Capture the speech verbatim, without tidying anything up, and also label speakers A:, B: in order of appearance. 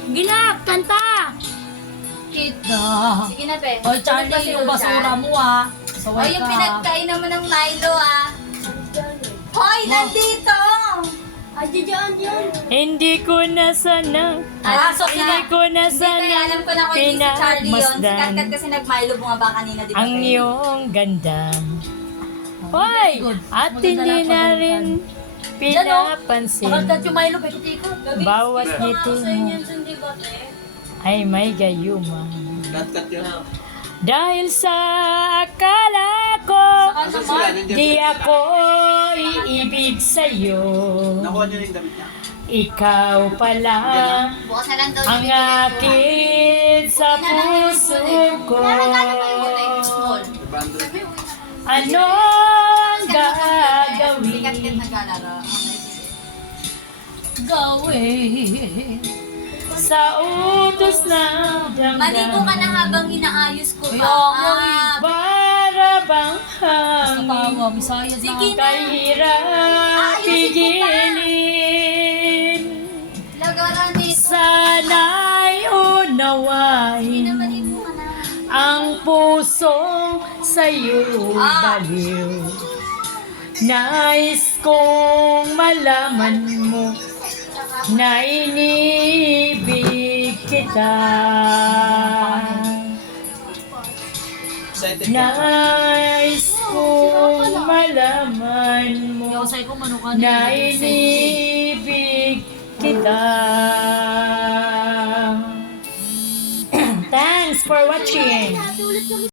A: Gina, kanta!
B: Kita.
C: Sige na, Pe.
B: Oy, Charlie, yung basura mo ah.
C: O,
B: Saway
C: yung
B: ka.
C: pinagkain naman ng Milo, ah. Hoy, nandito!
A: Ay, diyan, diyan.
D: Hindi ko na sana,
C: Ah, so
D: hindi ko na
C: Hindi,
D: sana
C: kaya alam ko na kung hindi si Charlie yun. Si
D: pinagmasdan
C: Katkat kasi nag-Milo bumaba kanina, di ba?
D: ang
C: Pe?
D: iyong ganda. Hoy! At hindi na rin pinapansin
B: Pagkat yung Milo, pekiti ko.
D: bawat ngiti mo ay may gayuma.
E: Cut-cut yun.
D: Dahil sa akala ko
E: Asan sila? Nandiyan
D: di
E: sila.
D: ako iibig sa'yo,
E: Nakuha niyo na yung damit niya.
D: ikaw pala
C: Bukas na lang daw
D: ang
C: yung
D: akin sa puso ko.
E: Abandon.
D: Ano ang
C: Si Katkat
D: gagawin
C: naglalaro.
B: Gawin.
D: sa utos ng
C: Maligo ka na
D: damdamin?
C: habang inaayos ko pa.
B: Kaya nga eh.
C: Ah,
D: Para bang hangin
B: Tawa, Bisaya na.
C: Sige na.
D: kahirap pigilin?
C: Lagaran dito.
D: Sana'y
C: Hindi na
D: unawain
C: maligo ka na.
D: ang pusong sa'yo
C: Ah.
D: baliw. Nais kong malaman mo na inibig kita.
E: Excited ka.
D: Nais kong malaman mo
B: Yaw, sa'yo ko manukan.
D: na inibig kita.